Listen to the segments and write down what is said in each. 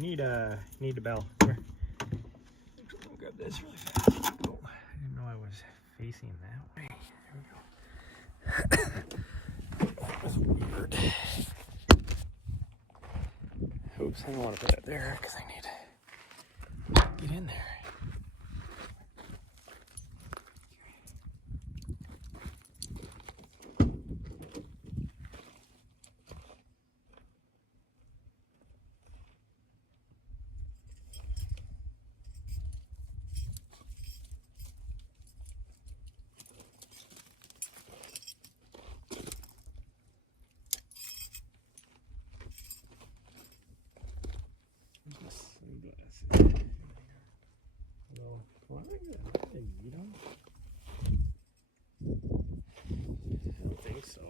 need a bell. Here. I'll grab this really fast. Oh, I didn't know I was facing that way. There we go. That was weird. Oops, I don't want to put it there because I need to get in there. I don't think so.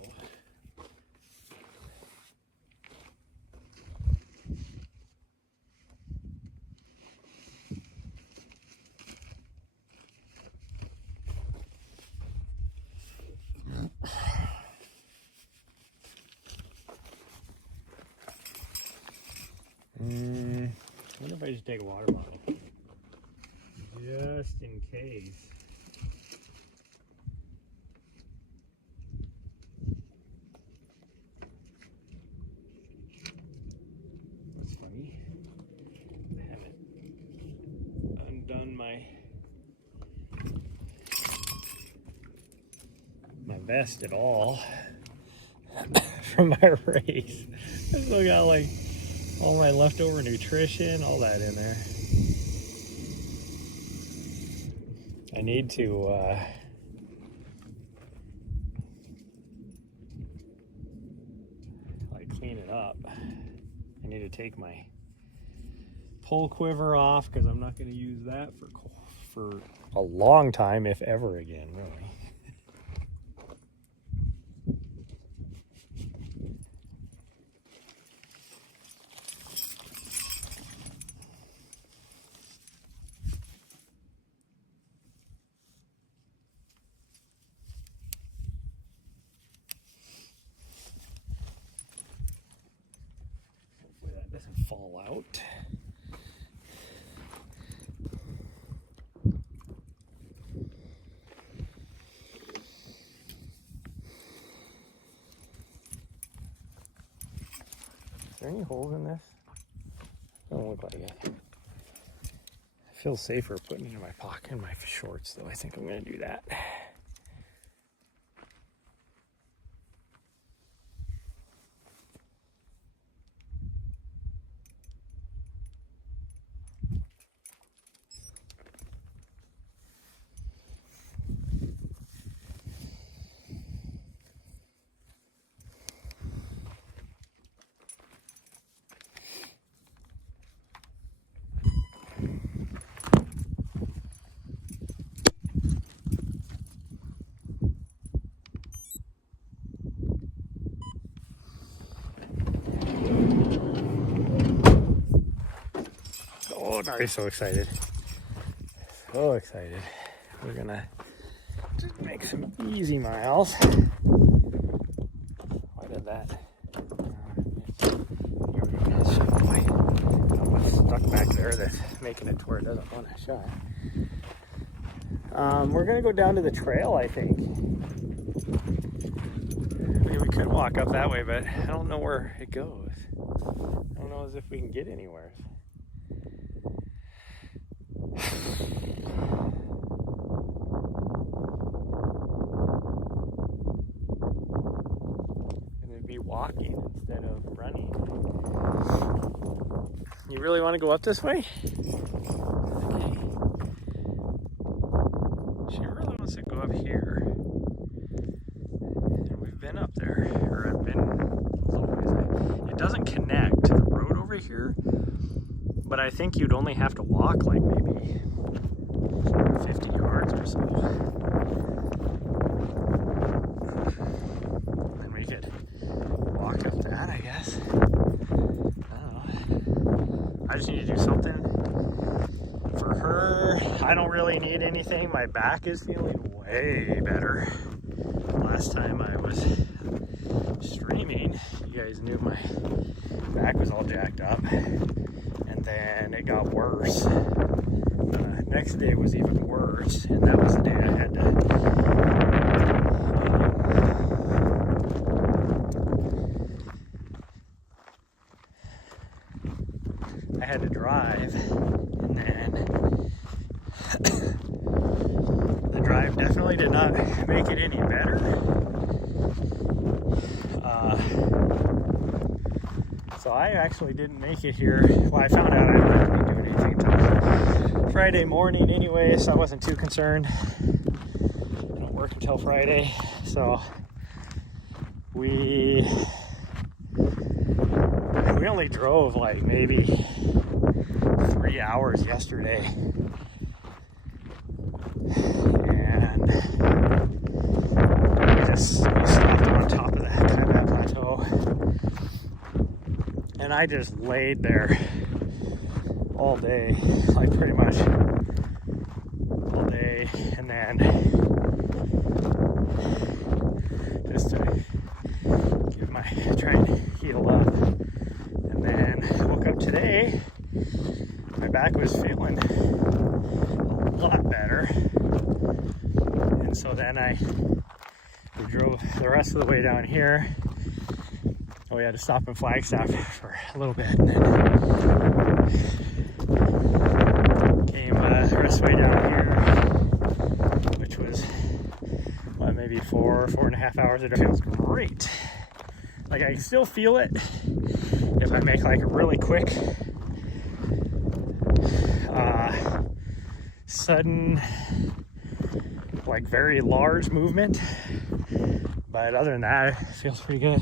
I wonder if I should take a water bottle. Just in case. That's funny. I haven't undone my vest at all from my race. I still got like all my leftover nutrition, all that in there. I need to like clean it up. I need to take my pull quiver off because I'm not going to use that for a long time, if ever again, really. Doesn't fall out. Is there any holes in this? Doesn't look like it. I feel safer putting it in my pocket in my shorts, though. I think I'm going to do that. Oh, I'm so excited. So excited. We're gonna just make some easy miles. Why did that? What's stuck back there that's making it to where it doesn't want to shut. We're gonna go down to the trail, I think. We could walk up that way, but I don't know where it goes. I don't know as if we can get anywhere. Gonna be walking instead of running. You really want to go up this way? Okay. She really wants to go up here. And we've been up there, or I've been a little ways. It doesn't connect to the road over here, but I think you'd only have to walk like maybe 50 yards or so. And we could walk up that, I guess. I don't know. I just need to do something for her. I don't really need anything. My back is feeling way better. Last time I was streaming, you guys knew my back was all jacked up. And then it got worse. The next day was even worse, and that was the day I had to drive, and then the drive definitely did not make it any better. So I actually didn't make it here. Well, I found out I wouldn't be doing anything until Friday morning anyway, so I wasn't too concerned. I don't work until Friday, so we only drove like maybe 3 hours yesterday, and we stopped on top of that kind of that plateau, and I just laid there all day, like pretty much all day, and then just to try and heal up. And then I woke up today, my back was feeling a lot better, and so then we drove the rest of the way down here. We had to stop in Flagstaff for a little bit, and then came the rest of the way down here, which was maybe 4.5 hours. It feels great. Like, I can still feel it if I make like a really quick sudden, like very large movement, but other than that, it feels pretty good.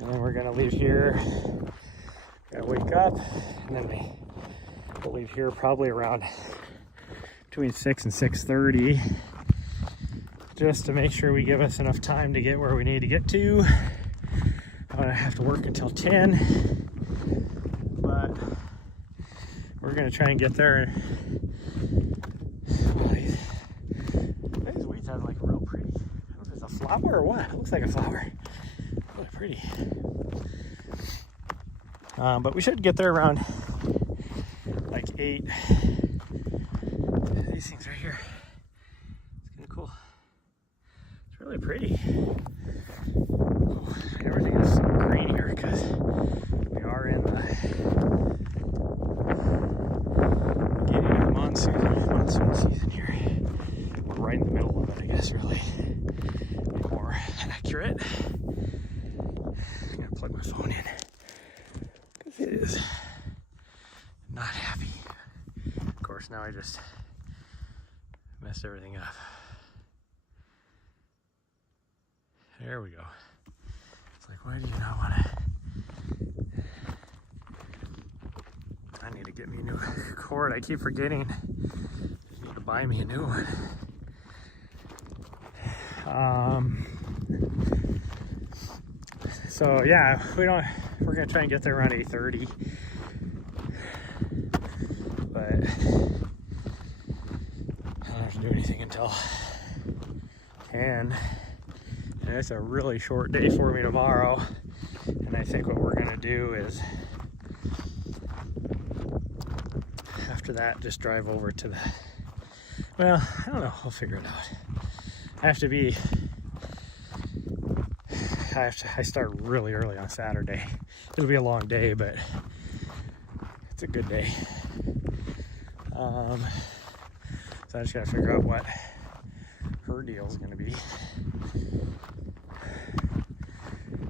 And then we're gonna leave here, gonna wake up, and then we'll leave here probably around between 6 and 6:30, just to make sure we give us enough time to get where we need to get to. I'm gonna have to work until 10, but we're gonna try and get there. Well, these weeds have like real pretty. I don't know if it's a flower or what. It looks like a flower. Really pretty. But we should get there around like 8. These things right here. It's kind of cool. It's really pretty. Oh, everything is so green here because we are in the beginning of the monsoon season here. We're right in the middle of it, I guess, really. Be more accurate. I'm gonna plug my phone in because it is not happy. Of course, now I just messed everything up. There we go. It's like, why do you not want to? I need to get me a new cord. I keep forgetting. I need to buy me a new one. So yeah, we're gonna try and get there around 8:30. But I don't have to do anything until 10. And it's a really short day for me tomorrow. And I think what we're gonna do is, after that, just drive over to the, well, I don't know, I'll figure it out. I start really early on Saturday. It'll be a long day, but it's a good day. So I just gotta figure out what her deal is gonna be.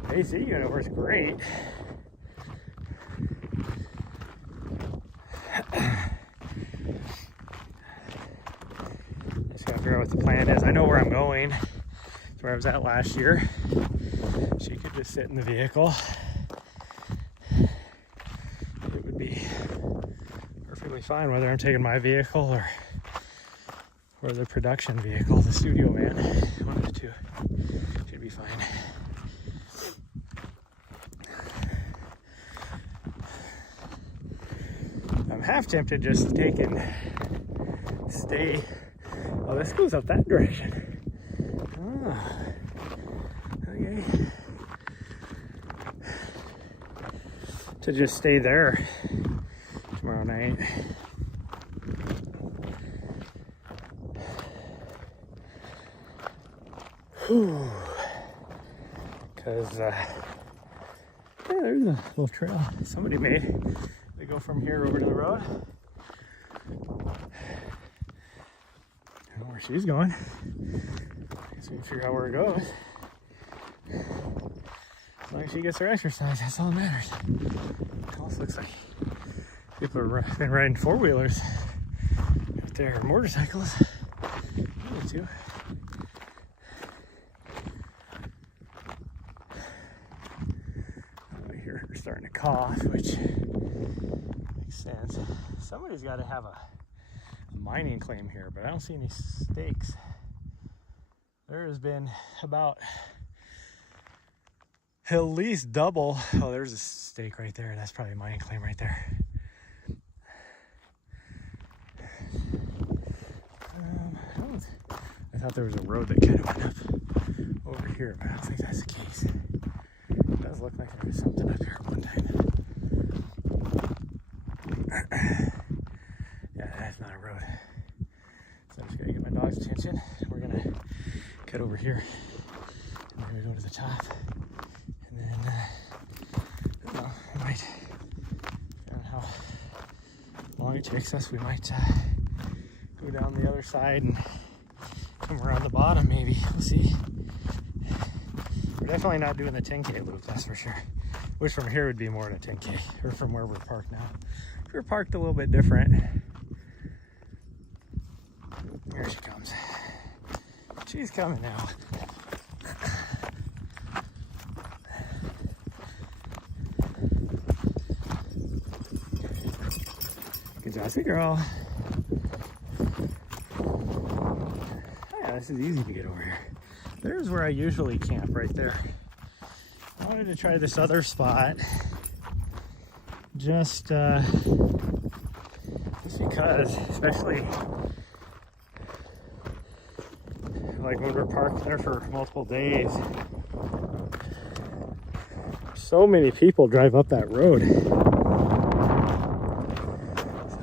The AC unit works great. Just gotta figure out what the plan is. I know where I'm going. It's where I was at last year. She could just sit in the vehicle. It would be perfectly fine whether I'm taking my vehicle or the production vehicle, the studio van. One of the two should be fine. I'm half tempted just to take and stay. Oh, this goes up that direction. Oh, okay. to just stay there tomorrow night. Because yeah, there's a little trail somebody made. They go from here over to the road. I don't know where she's going. I guess we can figure out where it goes. As long as she gets her exercise, that's all that matters. It also looks like people have been riding four-wheelers out there, or motorcycles. Me too. I hear her starting to cough, which makes sense. Somebody's got to have a mining claim here, but I don't see any stakes. There has been about at least double. Oh, there's a stake right there. That's probably a mining claim right there. I thought there was a road that kind of went up over here, but I don't think that's the case. It does look like there was something up here at one time. Yeah, that's not a road. So I'm just gonna get my dog's attention. We're gonna cut over here. And we're gonna go to the top. And then, I don't know, we might, I don't know how long it takes us, we might go down the other side and come around the bottom maybe. We'll see. We're definitely not doing the 10K loop, that's for sure. Which from here would be more than a 10K, or from where we're parked now. We're parked a little bit different. Here she comes. She's coming now. Good job, girl. Yeah, this is easy to get over here. There's where I usually camp, right there. I wanted to try this other spot just because, especially like when we're parked there for multiple days, so many people drive up that road. So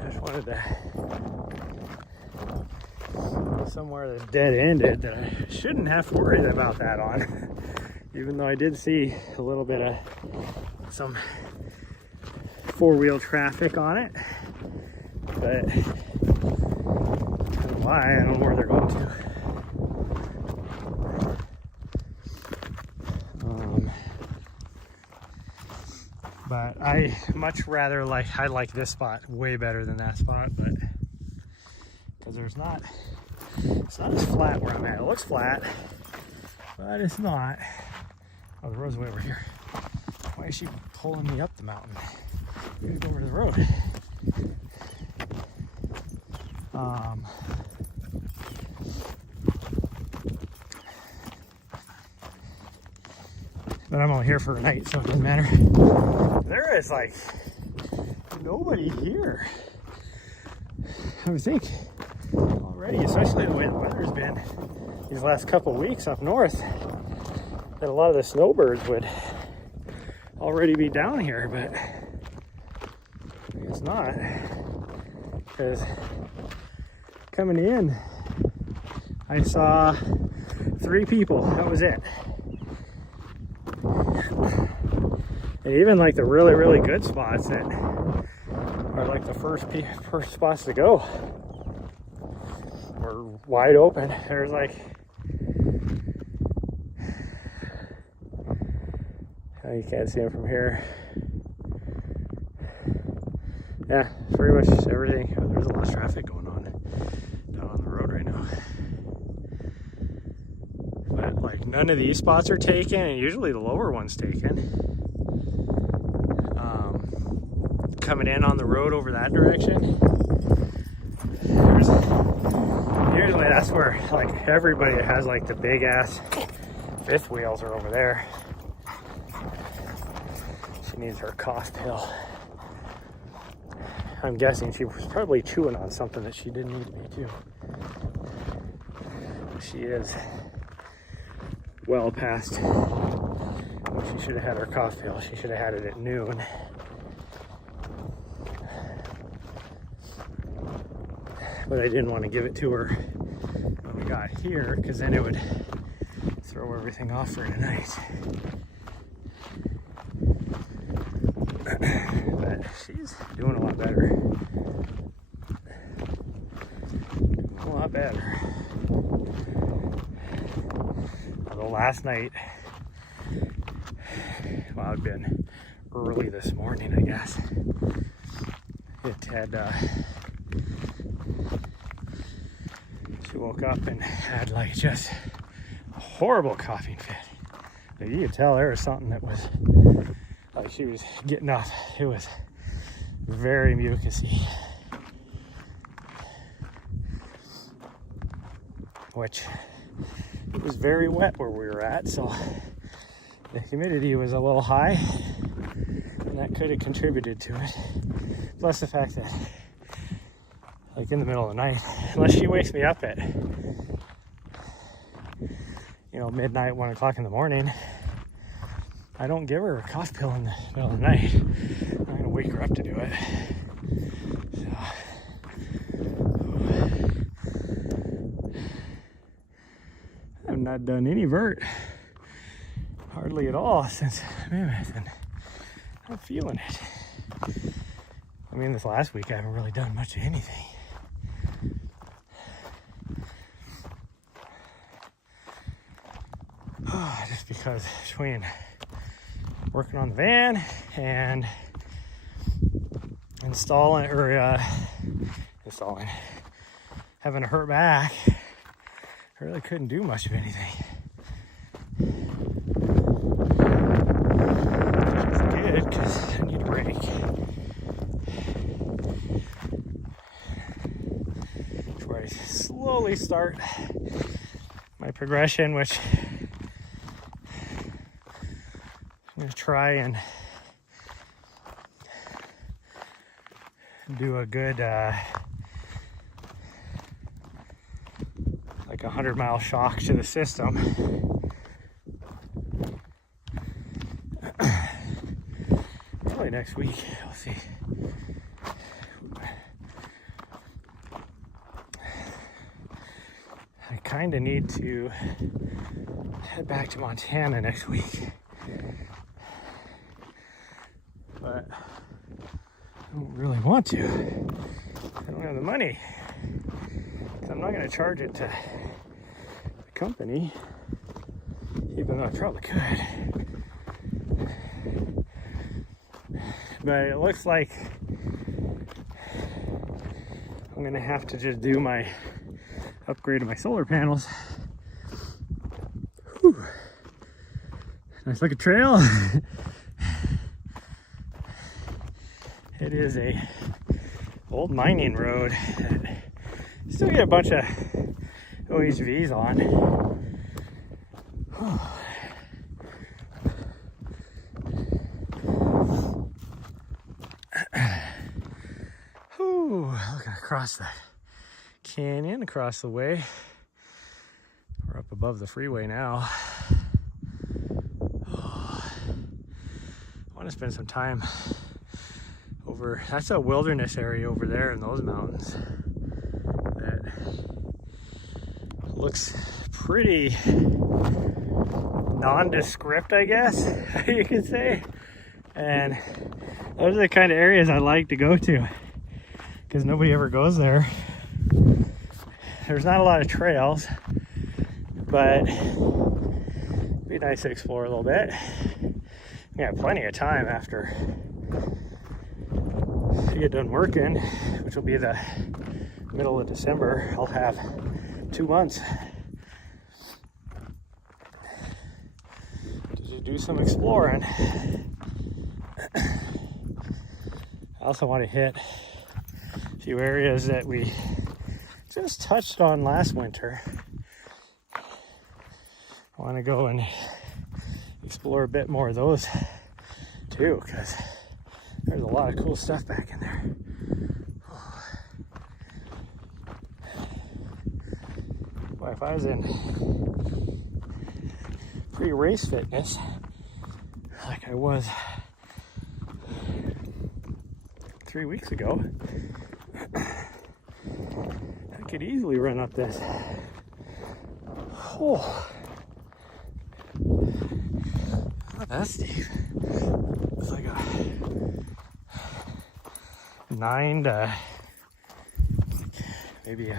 I just wanted to somewhere that's dead-ended that I shouldn't have to worry about that on. Even though I did see a little bit of some four-wheel traffic on it, but I don't know why, I don't know where they're going to. But I much rather I like this spot way better than that spot, but because it's not as flat where I'm at. It looks flat, but it's not. Oh, the road's way over here. Why is she pulling me up the mountain? We gotta go over to the road. But I'm only here for a night, so it doesn't matter. There is like nobody here. I would think already, especially the way the weather's been these last couple of weeks up north, that a lot of the snowbirds would already be down here, but I guess not, because coming in I saw 3 people. That was it. And even like the really good spots that are like the first spots to go were wide open. There's like, you can't see them from here. Yeah, pretty much everything. There's a lot of traffic going on down on the road right now. But like none of these spots are taken, and usually the lower one's taken. Coming in on the road over that direction, usually that's where like everybody that has like the big ass fifth wheels are over there. She needs her cough pill. I'm guessing she was probably chewing on something that she didn't need to be too. She is well past. She should have had her cough pill. She should have had it at noon. but I didn't want to give it to her when we got here because then it would throw everything off for tonight. But she's doing a lot better. Doing a lot better. Although last night, well, it'd been early this morning, I guess. It had, she woke up and had like just a horrible coughing fit. But you could tell there was something that was, like she was getting up. It was very mucusy. Which it was very wet where we were at, so the humidity was a little high, and that could have contributed to it. Plus the fact that, like in the middle of the night, unless she wakes me up at, you know, midnight, 1 o'clock in the morning, I don't give her a cough pill in the middle of the night. I'm gonna wake her up to do it. So, I've not done any vert, hardly at all, since Mammoth, and I'm feeling it. I mean, this last week I haven't really done much of anything. Just because between working on the van and installing, having a hurt back, I really couldn't do much of anything. Which is good because I need a break. Before I slowly start my progression, which I'm going to try and do a good like 100-mile shock to the system. Probably next week. We'll see. I kind of need to head back to Montana next week, but I don't really want to. I don't have the money. I'm not going to charge it to the company, even though I probably could. But it looks like I'm going to have to just do my upgrade of my solar panels. Whew. Nice looking trail. It is a old mining road. Still get a bunch of OHVs on. Looking across the canyon, across the way. We're up above the freeway now. I want to spend some time over, that's a wilderness area over there in those mountains. Looks pretty nondescript, I guess you could say. And those are the kind of areas I like to go to because nobody ever goes there. There's not a lot of trails, but it'd be nice to explore a little bit. We have plenty of time after I get done working, which will be the middle of December. I'll have 2 months to do some exploring. I also want to hit a few areas that we just touched on last winter. I want to go and explore a bit more of those too, because there's a lot of cool stuff back in there. Boy, if I was in pre-race fitness like I was 3 weeks ago, I could easily run up this. Oh, not that steep. It's like a 9 to maybe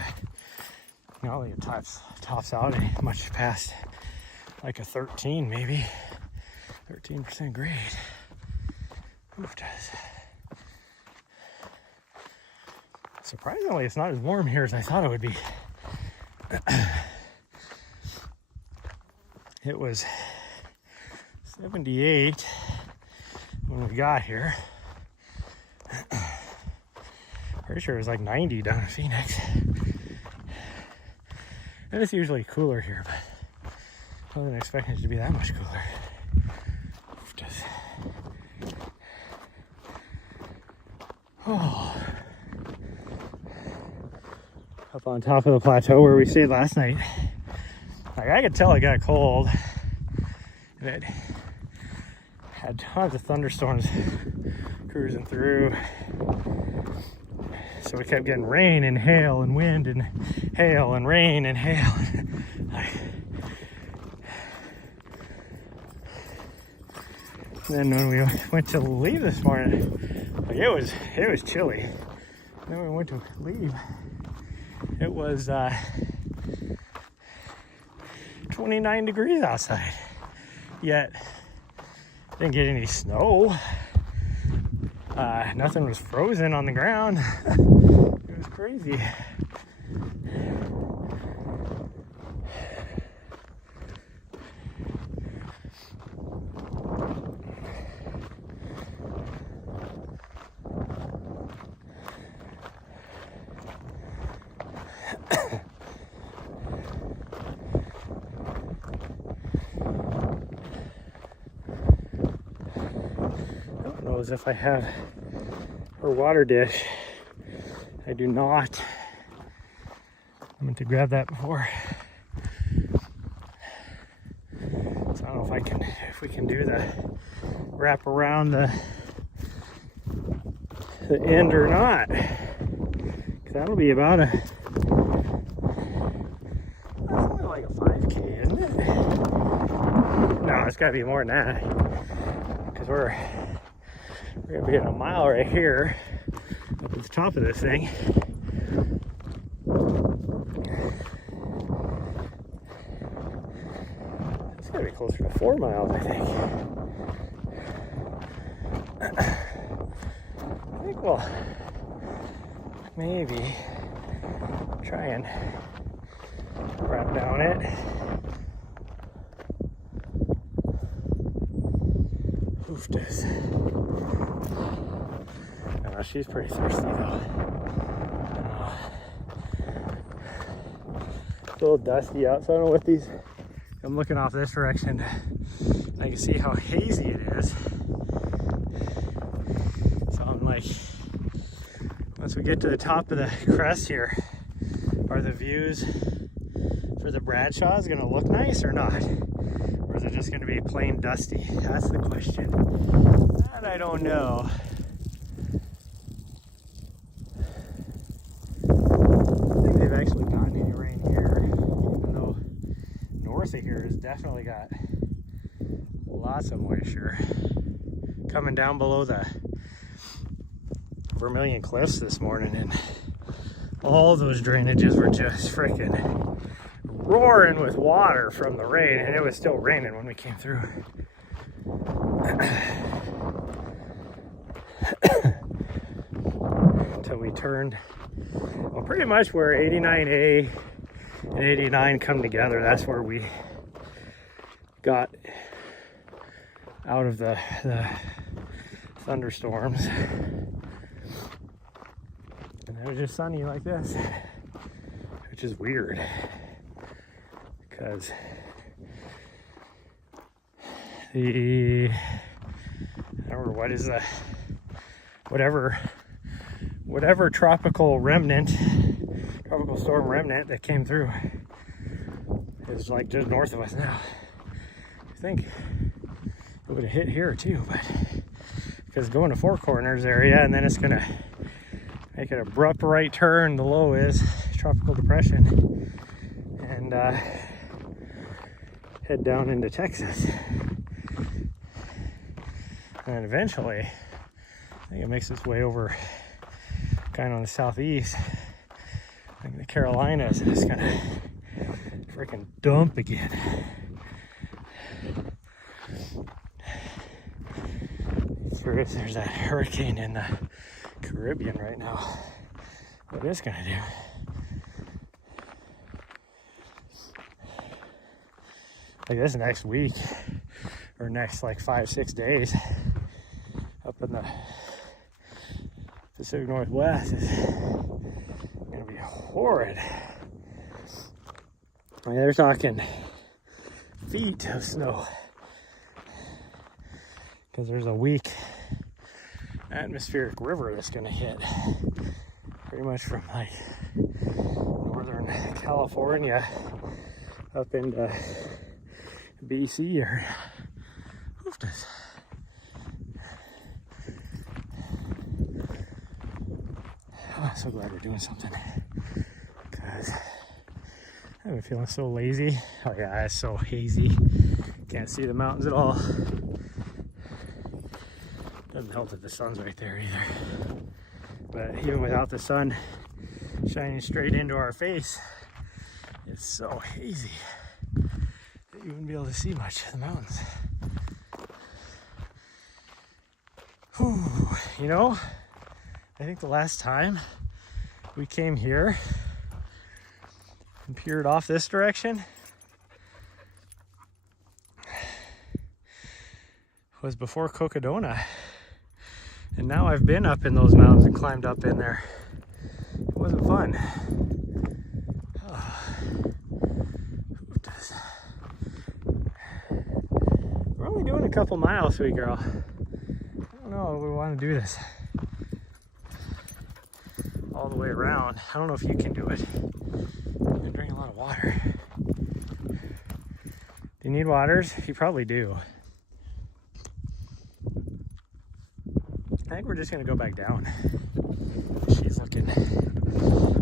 not like it tops out much past like a 13, maybe 13% grade. Oof, does. Surprisingly, it's not as warm here as I thought it would be. It was 78 when we got here. Pretty sure it was like 90 down in Phoenix. And it's usually cooler here, but I wasn't expecting it to be that much cooler. Oh. Up on top of the plateau where we stayed last night. Like, I could tell it got cold. And it had tons of thunderstorms cruising through. So we kept getting rain and hail and wind and hail and rain and hail. And then when we went to leave this morning, like it was chilly. And then when we went to leave, it was 29 degrees outside. Yet didn't get any snow. Nothing was frozen on the ground. It was crazy. As if I have her water dish. I do not. I meant to grab that before. So I don't know if we can do the wrap around the end or not. Because that'll be about that's only like a 5K, isn't it? No, it's gotta be more than that. Because we're gonna be at a mile right here up at the top of this thing. It's gotta be closer to 4 miles, I think. I think we'll maybe try and wrap down it. Oof, this. She's pretty thirsty though. It's a little dusty out, so I don't know what these. I'm looking off this direction. I can see how hazy it is. So I'm like, once we get to the top of the crest here, are the views for the Bradshaws gonna look nice or not? Or is it just gonna be plain dusty? That's the question. That I don't know. Actually gotten any rain here, even though north of here has definitely got lots of moisture coming down below the Vermilion Cliffs this morning, and all those drainages were just freaking roaring with water from the rain, and it was still raining when we came through. Until we turned, well, pretty much where 89A and 89 come together, that's where we got out of the thunderstorms. And it was just sunny like this, which is weird because I don't remember what is the whatever tropical storm remnant that came through is like just north of us now. I think it would have hit here too, but because going to Four Corners area, and then it's gonna make an abrupt right turn. The low is tropical depression and head down into Texas. And eventually, I think it makes its way over kind of on the southeast, like the Carolinas, and it's gonna freaking dump again. Curious, there's a hurricane in the Caribbean right now. What it's gonna do? Like this next week, or next like 5-6 days, up in the Pacific Northwest is gonna be horrid. I mean, they're talking feet of snow because there's a weak atmospheric river that's gonna hit pretty much from like northern California up into BC area. Hoofed us. Oh, I'm so glad we're doing something because I've been feeling so lazy. Oh yeah, it's so hazy. Can't see the mountains at all. Doesn't help that the sun's right there either. But even without the sun shining straight into our face, it's so hazy that you wouldn't be able to see much of the mountains. Whew. You know, I think the last time we came here and peered off this direction was before Cocodona. And now I've been up in those mountains and climbed up in there. It wasn't fun. Oh. We're only doing a couple miles, sweet girl. I don't know if we want to do this all the way around. I don't know if you can do it. You're drinking a lot of water. Do you need waters? You probably do. I think we're just gonna go back down. She's looking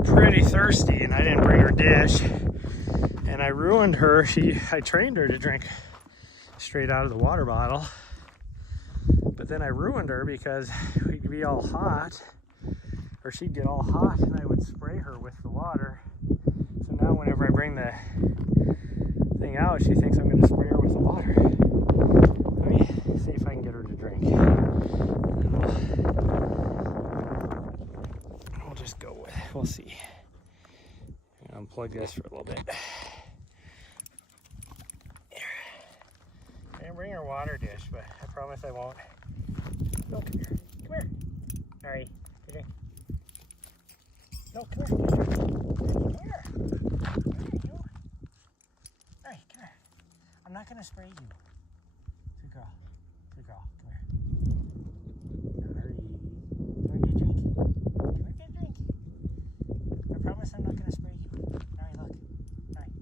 pretty thirsty and I didn't bring her dish and I ruined her. I trained her to drink straight out of the water bottle, but then I ruined her because we'd be all hot, or she'd get all hot and I would spray her with the water. So now whenever I bring the thing out, she thinks I'm gonna spray her with the water. Let me see if I can get her to drink. We'll just go with it. We'll see. I'm gonna unplug this for a little bit. I didn't bring her water dish, but I promise I won't. No, come here. Come here. Alright, okay. No, come here. Come here. You. Alright, come here. I'm not gonna spray you. Good girl. Good girl. Come here. Hurry. Come here, get a drink. Come here, get a drink. I promise I'm not gonna spray you. Alright, look. Alright.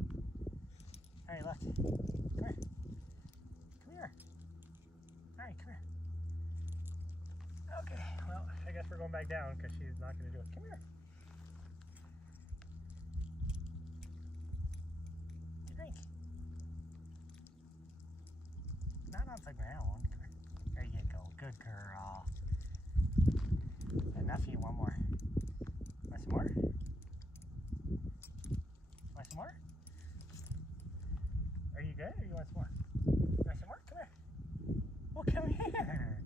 Alright, look. Come here. Come here. Alright, come here. Okay, well, I guess we're going back down because she's not gonna do it. Come here. Drink. Not off the ground. There you go. Good girl. Enough. You want more? Want some more? Want some more? Are you good or you want some more? You want some more? Come here. Well, come here.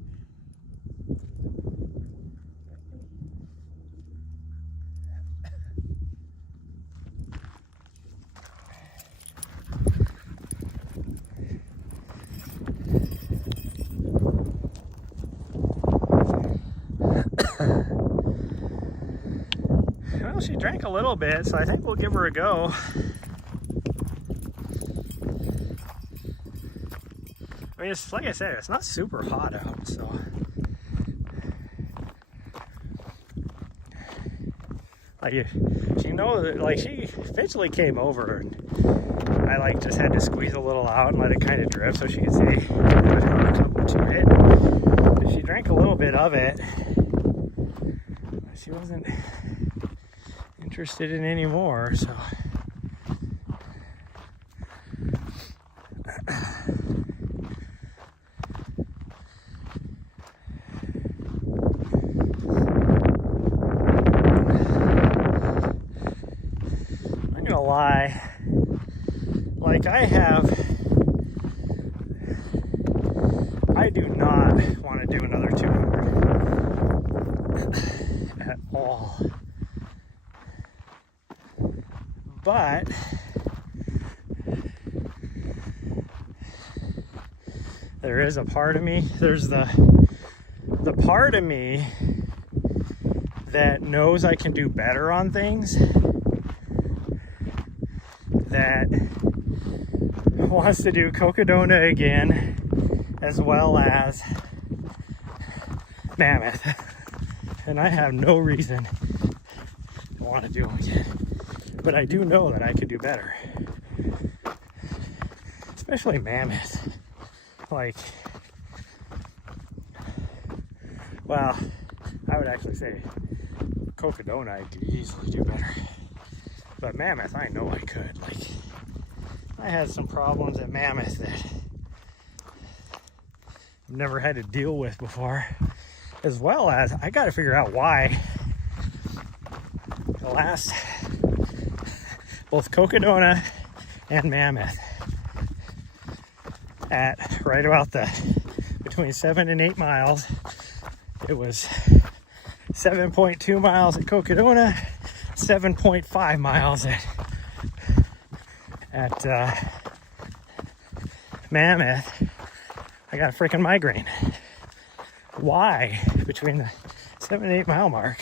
Well, she drank a little bit, so I think we'll give her a go. I mean, it's like I said, it's not super hot out, so. Like, she knows, like, she eventually came over, and I, like, just had to squeeze a little out and let it kind of drip so she could see how much to it. But she drank a little bit of it. She wasn't interested in any more, so. I'm gonna lie, like I do not want to do another 200 at all. But there is a part of me, there's the part of me that knows I can do better on things, that wants to do Cocodona again as well as Mammoth, and I have no reason to want to do them again, but I do know that I could do better, especially Mammoth. Like, well, I would actually say Cocodona I could easily do better, but Mammoth I know I could. Like, I had some problems at Mammoth that I've never had to deal with before, as well as I got to figure out why the last, both Cocodona and Mammoth, at right about between 7 and 8 miles, it was 7.2 miles at Cocodona, 7.5 miles at Mammoth. I got a freaking migraine. Why, between the 7 and 8 mile mark,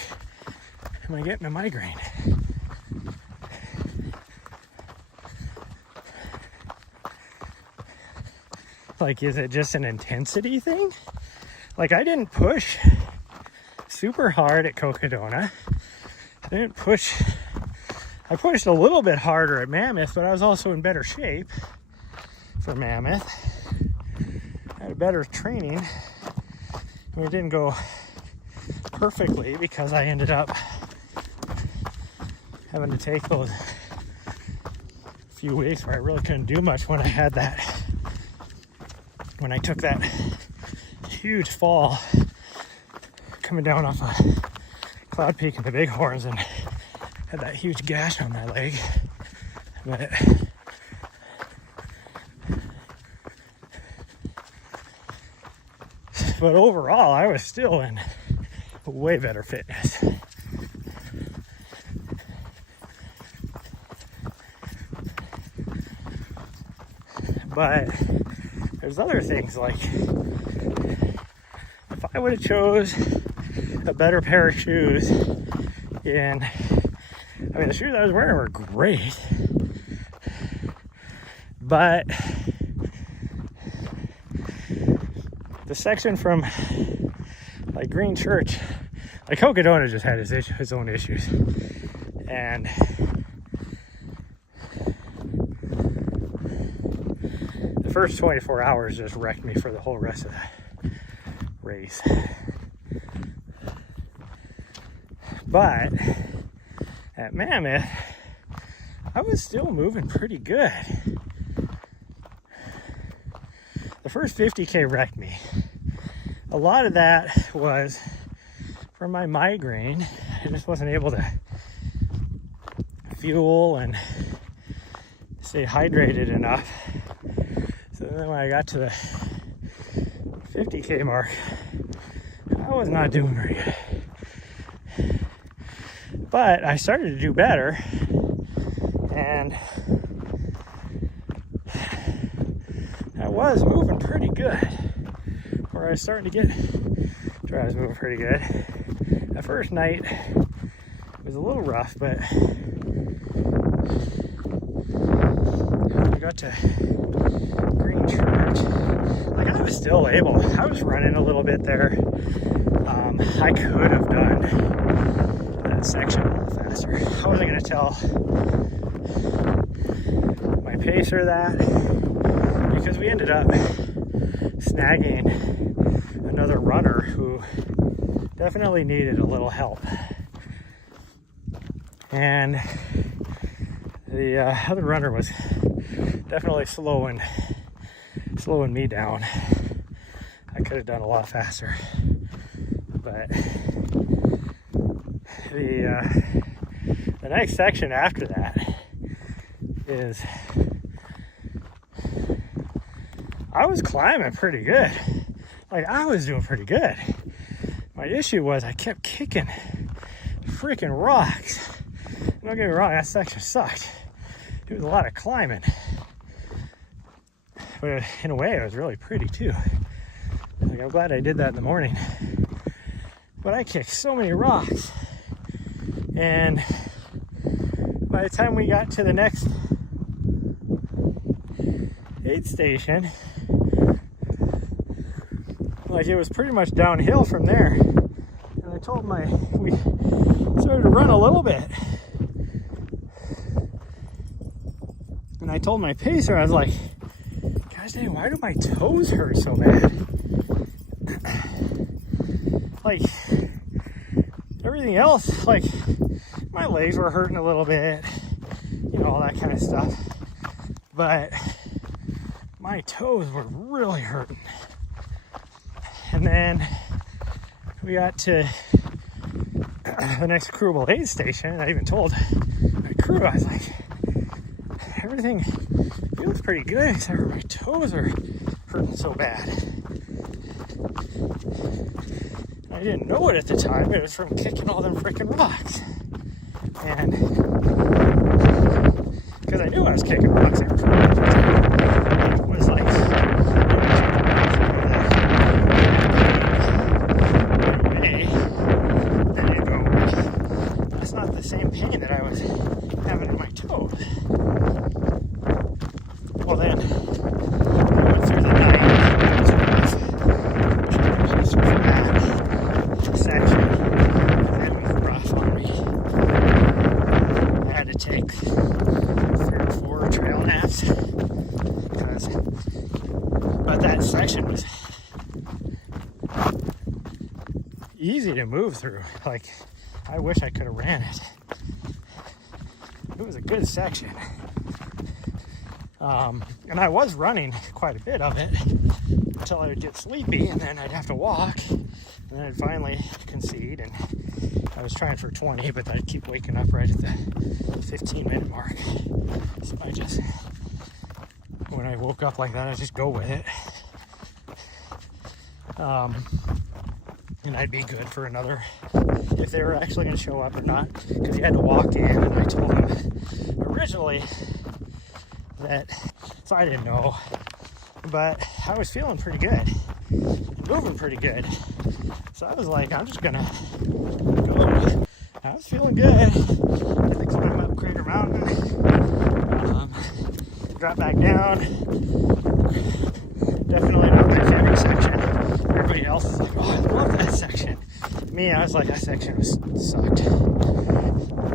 am I getting a migraine? Like, is it just an intensity thing? Like, I didn't push super hard at Cocodona. I pushed a little bit harder at Mammoth, but I was also in better shape for Mammoth. I had better training. I mean, it didn't go perfectly because I ended up having to take those few weeks where I really couldn't do much when I took that huge fall coming down off of Cloud Peak and the Bighorns and had that huge gash on my leg. But overall, I was still in way better fitness. But there's other things, like if I would have chose a better pair of shoes the shoes I was wearing were great, but the section from like Green Church, like Cocodona just had his own issues, and the first 24 hours just wrecked me for the whole rest of the race. But at Mammoth, I was still moving pretty good. The first 50K wrecked me. A lot of that was from my migraine. I just wasn't able to fuel and stay hydrated enough. So then when I got to the 50K mark, I was not doing very good. But I started to do better, and I was moving pretty good. Where I was starting to I was moving pretty good. The first night was a little rough, but I got to Green Church. Like, I was still able. I was running a little bit there. I could have done that section a little faster. I wasn't going to tell my pacer that, because we ended up snagging another runner who definitely needed a little help. and the other runner was definitely slowing me down. I could have done a lot faster, but the next section after that is, I was climbing pretty good. Like, I was doing pretty good. My issue was I kept kicking freaking rocks. Don't get me wrong, that section sucked. It was a lot of climbing. But in a way, it was really pretty too. Like, I'm glad I did that in the morning. But I kicked so many rocks. And by the time we got to the next aid station, like, it was pretty much downhill from there. And I told we started to run a little bit. And I told my pacer, I was like, gosh dang, why do my toes hurt so bad? Like, everything else, like, my legs were hurting a little bit, you know, all that kind of stuff. But my toes were really hurting. And then we got to the next crewable aid station, and I even told my crew, I was like, everything feels pretty good except for my toes are hurting so bad. I didn't know it at the time. It was from kicking all them freaking rocks. And because I knew I was kicking rocks, it was like, then you go, that's not the same pain that I was having in my toes. Well, then I went through the night section, and it was rough on me. I had to take 3 or 4 trail naps, but that section was easy to move through. Like, I wish I could have ran it. It was a good section. And I was running quite a bit of it until I would get sleepy, and then I'd have to walk, and then I'd finally concede, and I was trying for 20, but I'd keep waking up right at the 15-minute mark. So I just, when I woke up like that, I just go with it. And I'd be good for another, if they were actually going to show up or not, because you had to walk in, and I told them originally that, so I didn't know, but I was feeling pretty good, moving pretty good, so I was like, I'm just gonna go. I was feeling good. I had to climb up Crater Mountain, drop back down. Definitely not my favorite section. Everybody else is like, oh, I love that section. Me, I was like, that section sucked.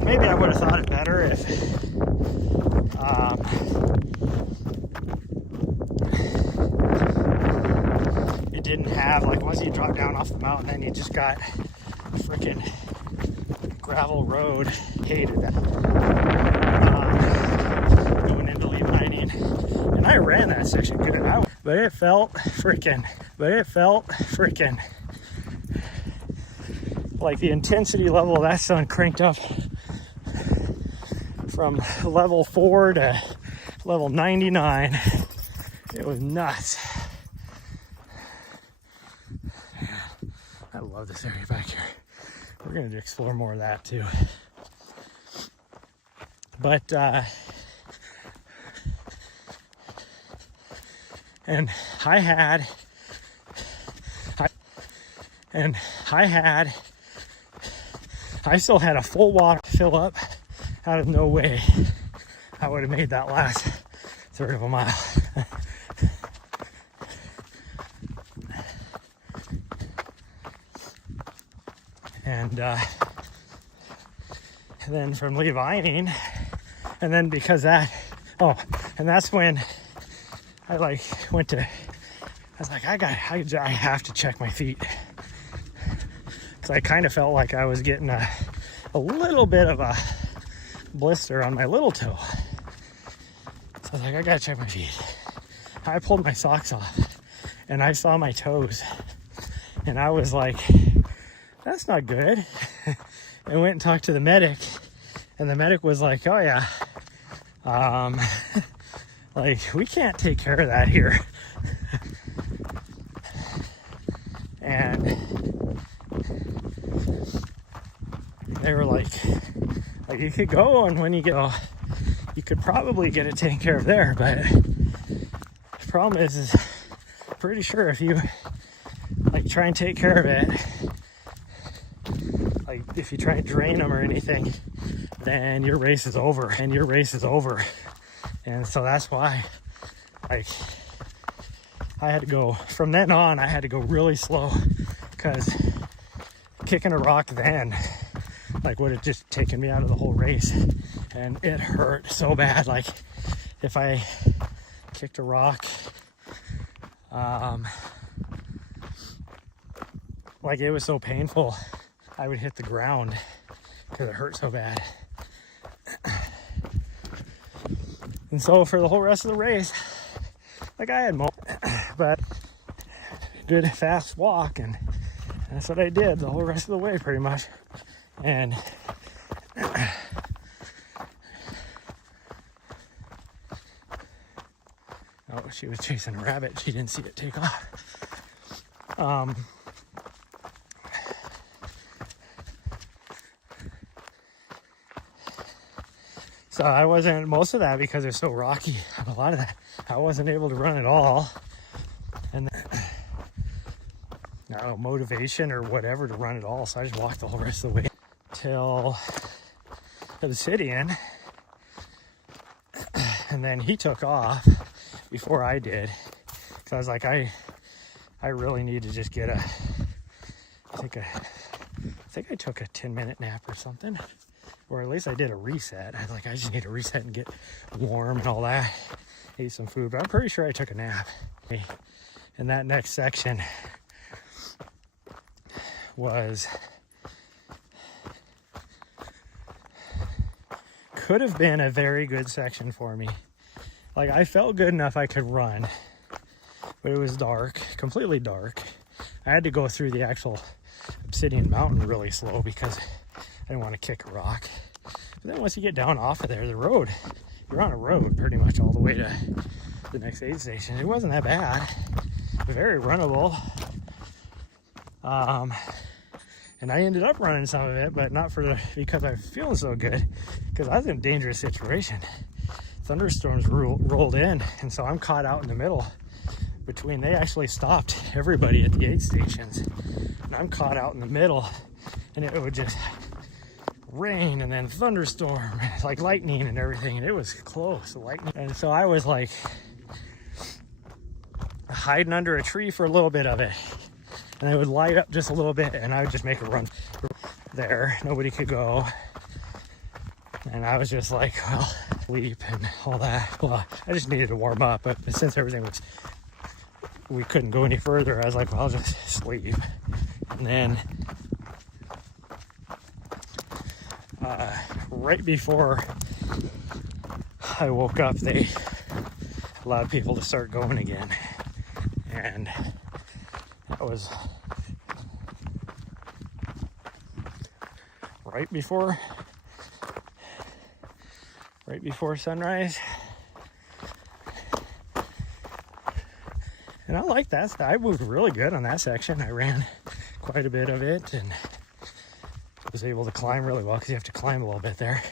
Maybe I would have thought it better if it didn't have, like, once you drop down off the mountain, then you just got a freaking gravel road. Hated that. Going into Levining, and I ran that section good, but it felt freaking like the intensity level of that sun cranked up from level 4 to level 99. It was nuts. I love this area back here. We're going to explore more of that too. But and I still had a full water fill up. Out of no way I would have made that last third of a mile. And then from Levining, and then because that, and that's when I like went to, I was like, I have to check my feet, because I kind of felt like I was getting a little bit of a blister on my little toe. So I was like, I gotta check my feet. I pulled my socks off and I saw my toes. And I was like, that's not good. I went and talked to the medic, and the medic was like, oh yeah, like we can't take care of that here. And they were like you could go, and when you go, you could probably get it taken care of there, but the problem is pretty sure if you like try and take care of it, like if you try and drain them or anything, then your race is over. And so that's why, like, I had to go, from then on, I had to go really slow, because kicking a rock then, like, would have just taken me out of the whole race. And it hurt so bad. Like, if I kicked a rock, like, it was so painful, I would hit the ground because it hurt so bad. And so for the whole rest of the race, like, I had but good fast walk, and that's what I did the whole rest of the way pretty much. And oh, she was chasing a rabbit. She didn't see it take off. So I wasn't, most of that because it's so rocky, a lot of that, I wasn't able to run at all. And then, no motivation or whatever to run at all. So I just walked the whole rest of the way till Obsidian. And then he took off before I did. So I was like, I really need to just get I think I took a 10-minute nap or something. Or at least I did a reset. I was like, I just need to reset and get warm and all that. Ate some food, but I'm pretty sure I took a nap. And that next section could have been a very good section for me. Like, I felt good enough I could run, but it was dark, completely dark. I had to go through the actual Obsidian Mountain really slow because I didn't want to kick a rock. But then once you get down off of there, the road, you're on a road pretty much all the way to the next aid station. It wasn't that bad. Very runnable. And I ended up running some of it, but not because I was feeling so good, because I was in a dangerous situation. Thunderstorms rolled in, and so I'm caught out in the middle between, they actually stopped everybody at the aid stations, and I'm caught out in the middle, and it would just rain and then thunderstorm, like lightning and everything, and it was close, lightning. And so I was like hiding under a tree for a little bit of it, and I would light up just a little bit, and I would just make a run there. Nobody could go, and I was just like, well, sleep and all that. Well, I just needed to warm up, but since everything was, we couldn't go any further, I was like, well, I'll just sleep. And then right before I woke up, they allowed people to start going again, and that was right before sunrise. And I like that. I moved really good on that section. I ran quite a bit of it and was able to climb really well, because you have to climb a little bit there.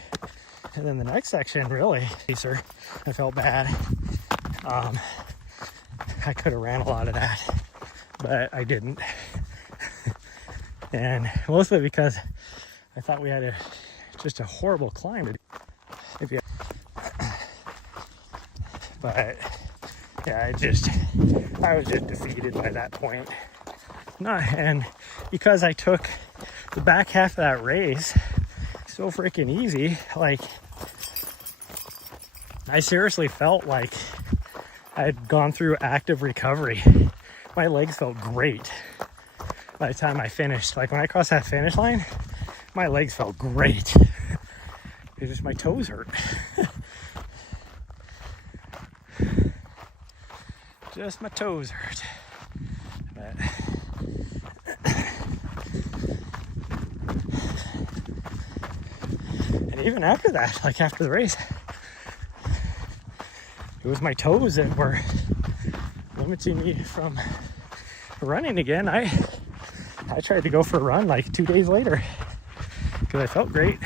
And then the next section, really, I felt bad. I could have ran a lot of that, but I didn't. And mostly because I thought we had just a horrible climb to do. But yeah, I was just defeated by that point. And because I took the back half of that race so freaking easy, like, I seriously felt like I had gone through active recovery. My legs felt great by the time I finished. Like, when I crossed that finish line, my legs felt great. It's just my toes hurt. Just my toes hurt. But and even after that, like after the race, it was my toes that were limiting me from running again. I tried to go for a run like 2 days later because I felt great,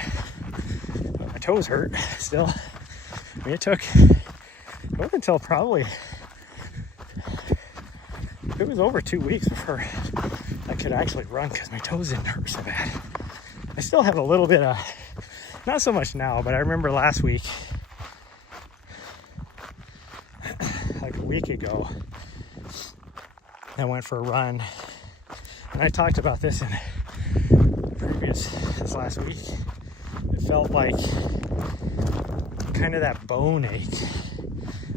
but my toes hurt still. I mean, it wasn't until probably, it was over 2 weeks before I could actually run because my toes didn't hurt so bad. I still have a little bit of, not so much now, but I remember last week, like a week ago, I went for a run, and I talked about this in this last week. It felt like kind of that bone ache.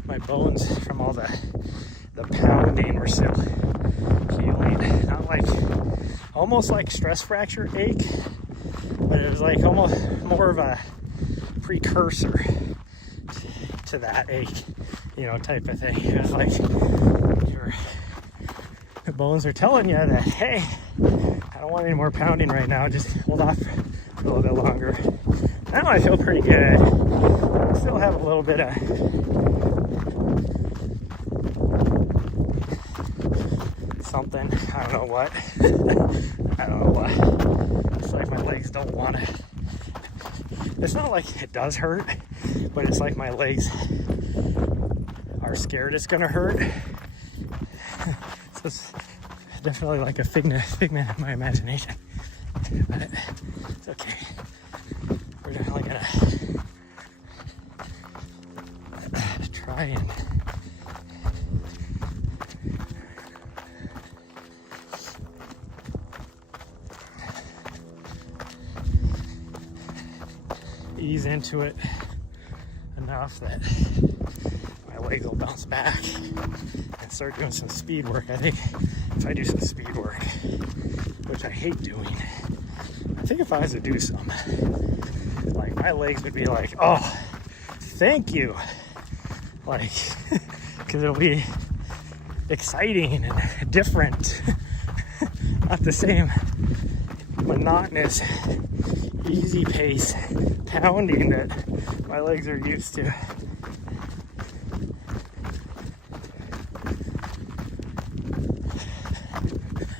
My bones from all the pounding were still healing. Not like, almost like stress fracture ache, but it was like almost more of a precursor to that ache, type of thing. It was like the bones are telling you that, hey, I don't want any more pounding right now. Just hold off for a little bit longer. Now I feel pretty good. I still have a little bit of something. I don't know what. It's like my legs don't want to. It's not like it does hurt, but it's like my legs are scared it's going to hurt. So it's definitely like a figment of my imagination. But it's okay. We're definitely going to try and ease into it enough that my legs will bounce back and start doing some speed work. I think if I do some speed work, which I hate doing, I think if I was to do some, like my legs would be like, oh, thank you. Like, because it'll be exciting and different. Not the same monotonous, easy pace pounding that my legs are used to.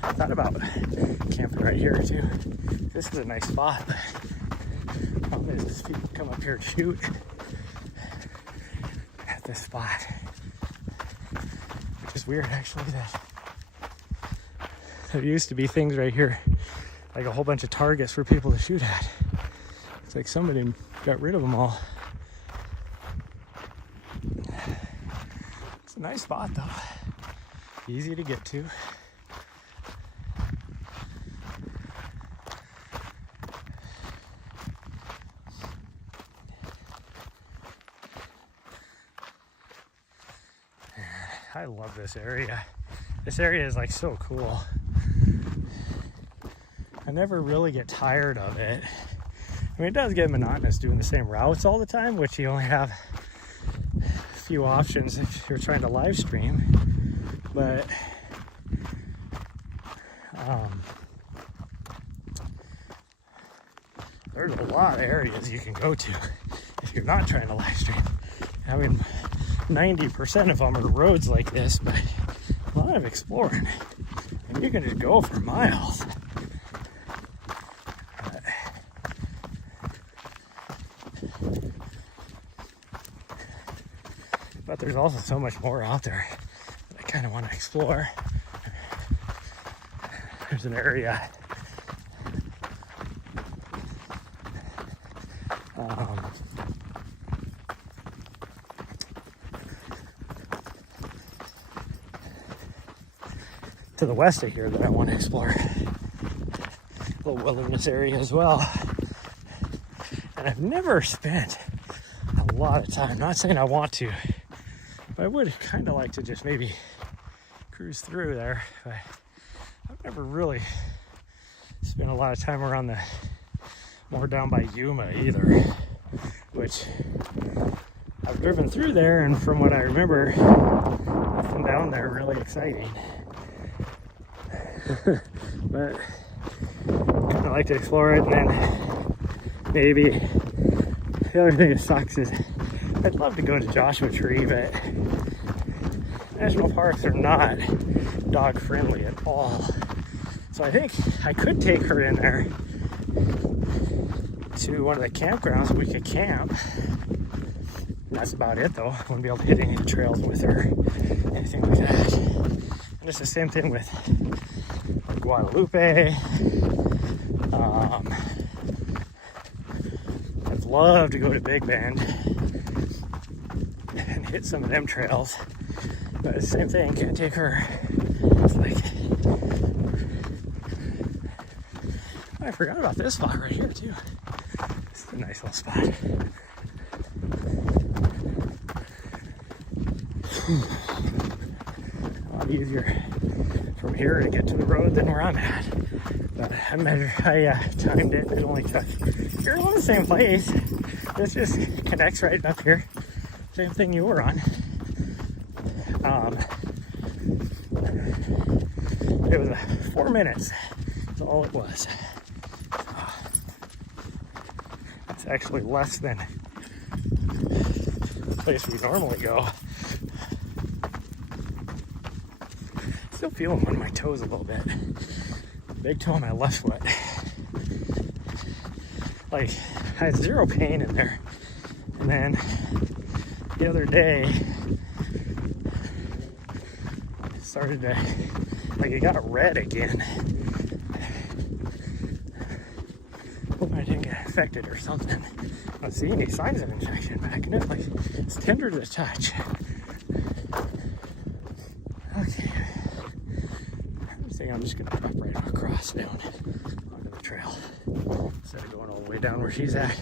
I thought about camping right here too. This is a nice spot. The problem is people come up here to shoot at this spot, which is weird actually. That there used to be things right here, like a whole bunch of targets for people to shoot at. It's like somebody got rid of them all. It's a nice spot though. Easy to get to. I love this area. This area is like so cool. I never really get tired of it. I mean, it does get monotonous doing the same routes all the time, which you only have a few options if you're trying to live stream. But there's a lot of areas you can go to if you're not trying to live stream. I mean, 90% of them are roads like this, but a lot of exploring. And you can just go for miles. But there's also so much more out there that I kind of want to explore. There's an area to the west of here that I want to explore. A little wilderness area as well. And I've never spent a lot of time, not saying I want to, but I would kind of like to just maybe cruise through there. But I've never really spent a lot of time around more down by Yuma either. which I've driven through there, and from what I remember, up and down there, really exciting. But kind of like to explore it, and then maybe the other thing that sucks is I'd love to go to Joshua Tree, but national parks are not dog friendly at all. So I think I could take her in there to one of the campgrounds we could camp. That's about it though. I wouldn't be able to hit any of the trails with her, anything like that. And it's the same thing with Guadalupe. I'd love to go to Big Bend and hit some of them trails, but it's the same thing, can't take her. It's like, I forgot about this spot right here too. It's a nice little spot. A lot easier from here to get to the road than where I'm at. But I timed it. It only took. You're on the same place. This just connects right up here. Same thing you were on. It was 4 minutes. That's all it was. It's actually less than the place we normally go. Still feeling one of my toes a little bit. Big toe on my left foot. Like, I had zero pain in there. And then the other day, it started to, like, it got red again. Hope I didn't get infected or something. I don't see any signs of infection back in it. Like, it's tender to the touch. Okay. I think I'm just gonna drop right across down onto the trail instead of going all the way down where she's at.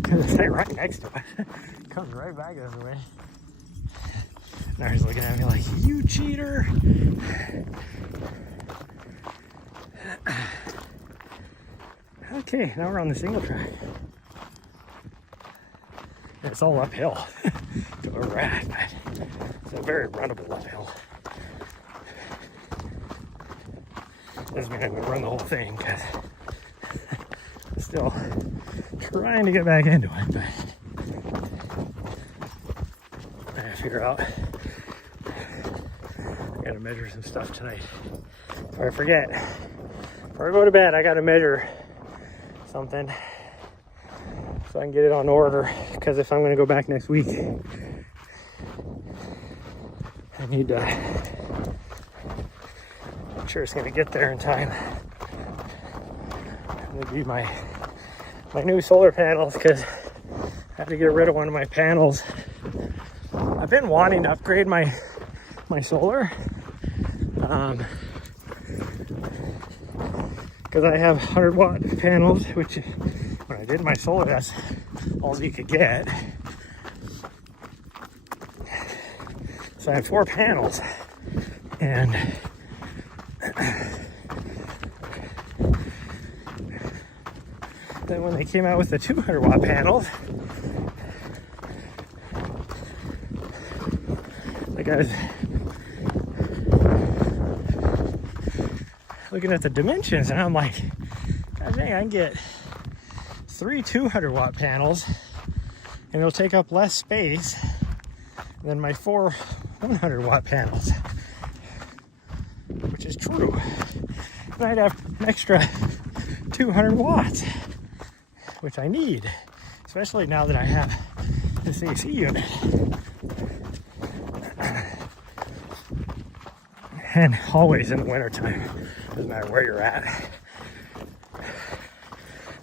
Because it's right next to it. Comes right back this way. Now he's looking at me like, you cheater! Okay, now we're on the single track. And it's all uphill to where we're at, but it's a very runnable uphill. Doesn't mean I'm going to run the whole thing because I'm still trying to get back into it, but I gotta figure out. I gotta measure some stuff tonight. Before I forget, before I go to bed, I gotta measure something so I can get it on order, because if I'm going to go back next week, I need to make sure it's going to get there in time. I'm going to do my new solar panels, because I have to get rid of one of my panels. I've been wanting to upgrade my solar, because I have 100-watt panels, which when I did my solar, that's all you could get. So I have 4 panels, and then when they came out with the 200-watt panels, the guys looking at the dimensions, and I'm like, God dang, I can get 3 200-watt panels and it'll take up less space than my 4 100-watt panels, which is true. And I'd have an extra 200 watts, which I need, especially now that I have this AC unit. And always in the wintertime, doesn't matter where you're at,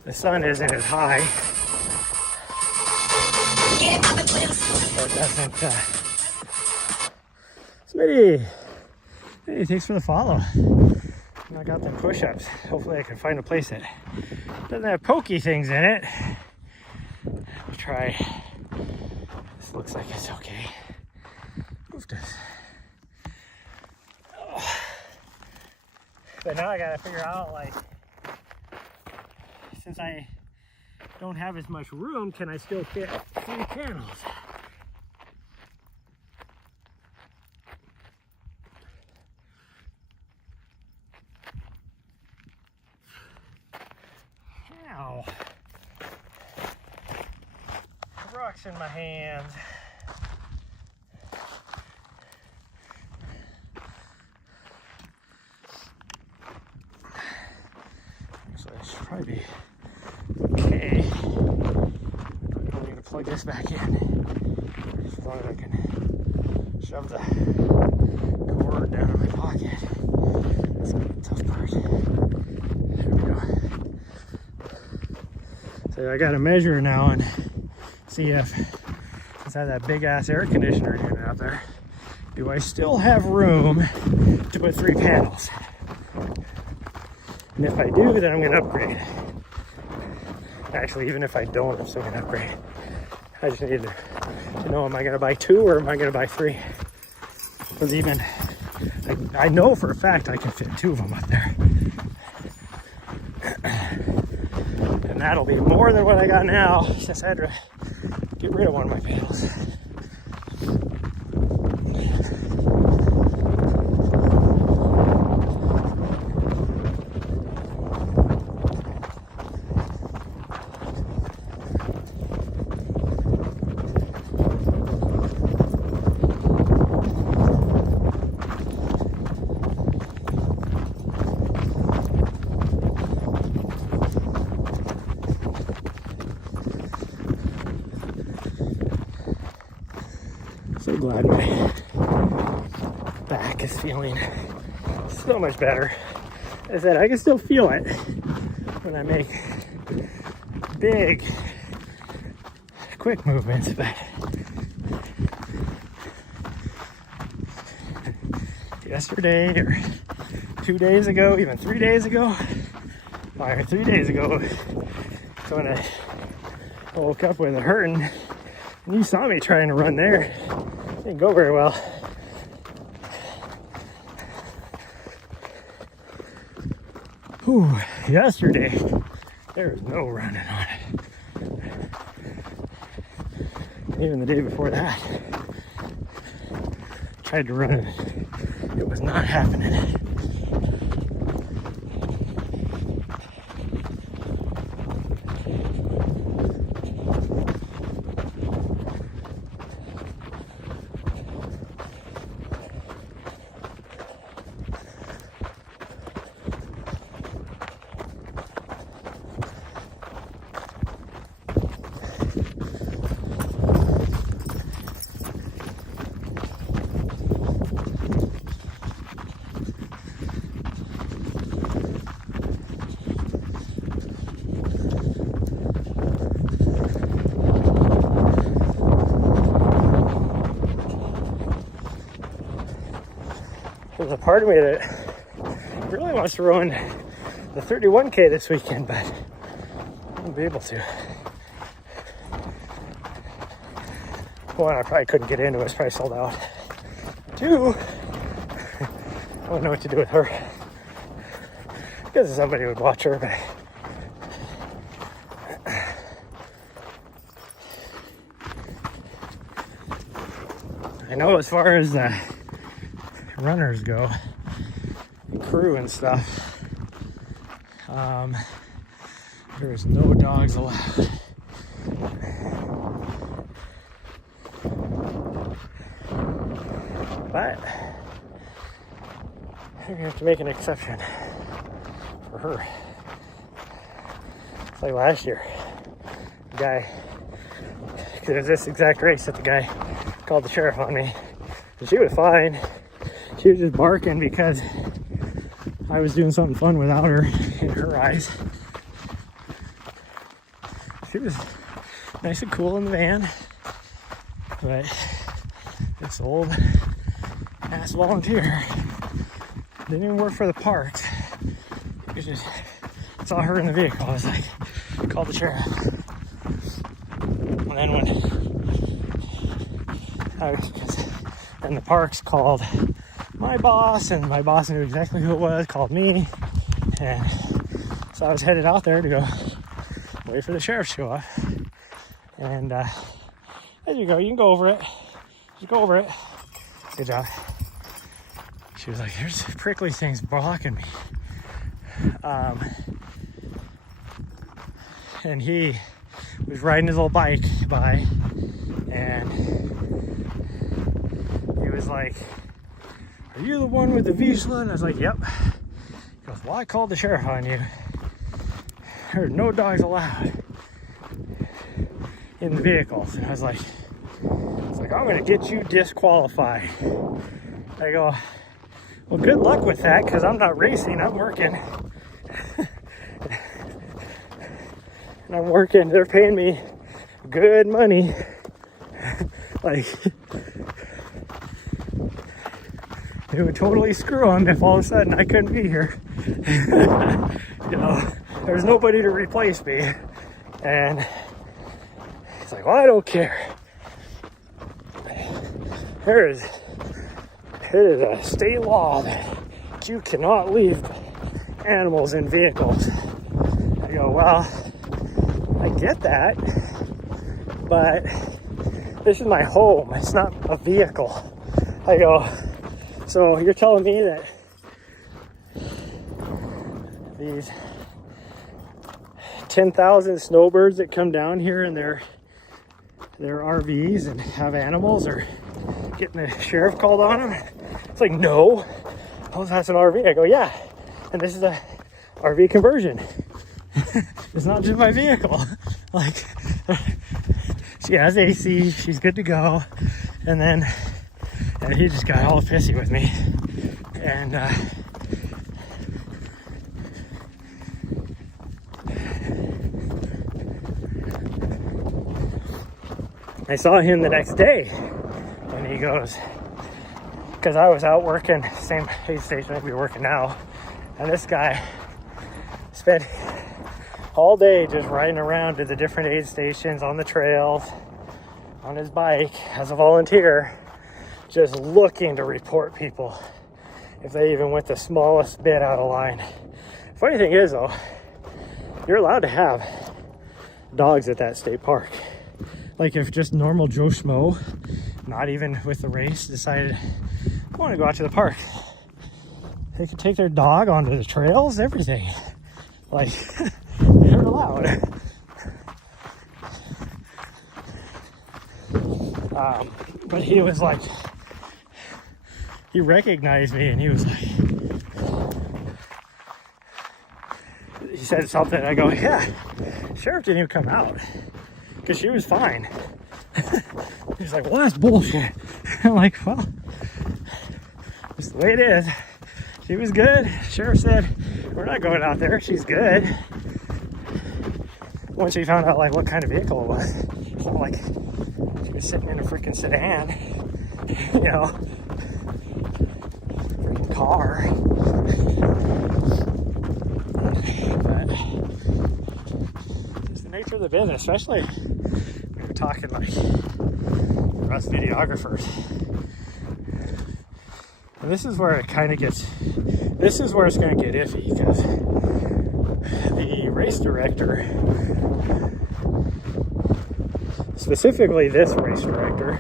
the sun isn't as high, so it doesn't, Smitty, hey, thanks for the follow. I got the push-ups. Hopefully I can find a place that doesn't have pokey things in it. We'll try. This looks like it's okay. Move this. Oh. But now I gotta figure out, like, since I don't have as much room, can I still fit 3 panels? Ow. The rock's in my hands. Actually, I should probably be okay. I don't need to plug this back in. As long as I can shove the cord down in my pocket. That's gonna be the tough part. There we go. So I got to measure now and see if, since I have that big ass air conditioner unit up there, do I still have room to put 3 panels? And if I do, then I'm going to upgrade. Actually, even if I don't, I'm still going to upgrade. I just need to know, am I going to buy 2 or am I going to buy 3? Because even, I know for a fact I can fit 2 of them up there. And that'll be more than what I got now, since I had to get rid of one of my panels. So glad my back is feeling so much better. As I said, I can still feel it when I make big, quick movements, but yesterday or 2 days ago, even 3 days ago, or 3 days ago, so when I woke up with it hurting, and you saw me trying to run there, it didn't go very well. Whew, yesterday, there was no running on it. Even the day before that, tried to run it. It was not happening. There's a part of me that really wants to run the 31K this weekend, but I won't be able to. One, I probably couldn't get into it. It's probably sold out. 2, I don't know what to do with her. Because somebody would watch her, but I know as far as the runners go, crew and stuff, there is no dogs allowed. But I'm gonna have to make an exception for her. It's like last year, the guy, because it was this exact race that the guy called the sheriff on me, and she was fine. She was just barking because I was doing something fun without her in her eyes. She was nice and cool in the van, but this old ass volunteer didn't even work for the parks. It just saw her in the vehicle. I was like, call the sheriff. And then when the parks called my boss, and my boss knew exactly who it was, called me, and so I was headed out there to go wait for the sheriff to show up. And there you go. You can go over it. Just go over it. Good job. She was like, there's prickly things blocking me. And he was riding his little bike by, and he was like, are you the one with the Vizsla? And I was like, yep. He goes, well, I called the sheriff on you. There are no dogs allowed in the vehicles. And I was like, I'm gonna get you disqualified. I go, well, good luck with that, because I'm not racing, I'm working. And I'm working, they're paying me good money. Like, it would totally screw them if all of a sudden I couldn't be here. You know, there's nobody to replace me. And it's like, well, I don't care. It is a state law that you cannot leave animals in vehicles. I go, well, I get that, but this is my home. It's not a vehicle. I go, so you're telling me that these 10,000 snowbirds that come down here in their RVs and have animals are getting the sheriff called on them? It's like, no. Oh, that's an RV. I go, yeah. And this is a RV conversion. It's not just my vehicle. Like, she has AC. She's good to go. And he just got all pissy with me. And I saw him the next day, and he goes, because I was out working, same aid station that we're working now, and this guy spent all day just riding around to the different aid stations on the trails, on his bike, as a volunteer, just looking to report people if they even went the smallest bit out of line. Funny thing is, though, you're allowed to have dogs at that state park. Like, if just normal Joe Schmo, not even with the race, decided, I want to go out to the park, they could take their dog onto the trails, everything. Like, they're allowed. But he was like, he recognized me, and he was like, he said something, I go, yeah, sheriff didn't even come out, because she was fine. He's like, well, that's bullshit. I'm like, well, it's the way it is. She was good. Sheriff said, we're not going out there. She's good. Once she found out, like, what kind of vehicle it was. It's not like she was sitting in a freaking sedan. You know, freaking car. But it's the nature of the business, especially when you're talking like us videographers. And this is where it kind of gets, this is where it's going to get iffy, because the race director, specifically this race director,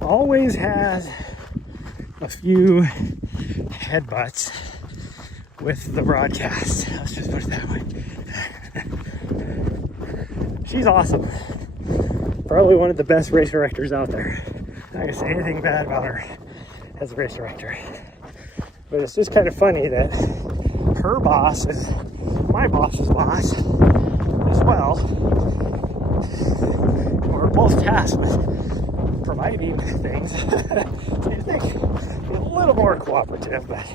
always has a few headbutts with the broadcast. Let's just put it that way. She's awesome. Probably one of the best race directors out there. I'm not gonna say anything bad about her as a race director. But it's just kind of funny that her boss is my boss's boss as well. We're both tasked with providing things. So you think be a little more cooperative, but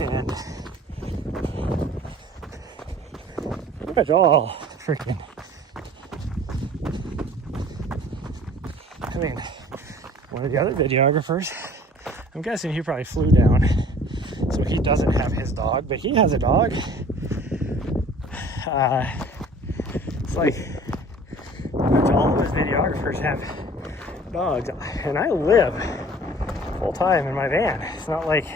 and pretty much all freaking, I mean, one of the other videographers, I'm guessing he probably flew down, so he doesn't have his dog, but he has a dog. It's like pretty much all of his videographers have dogs, and I live full time in my van. It's not like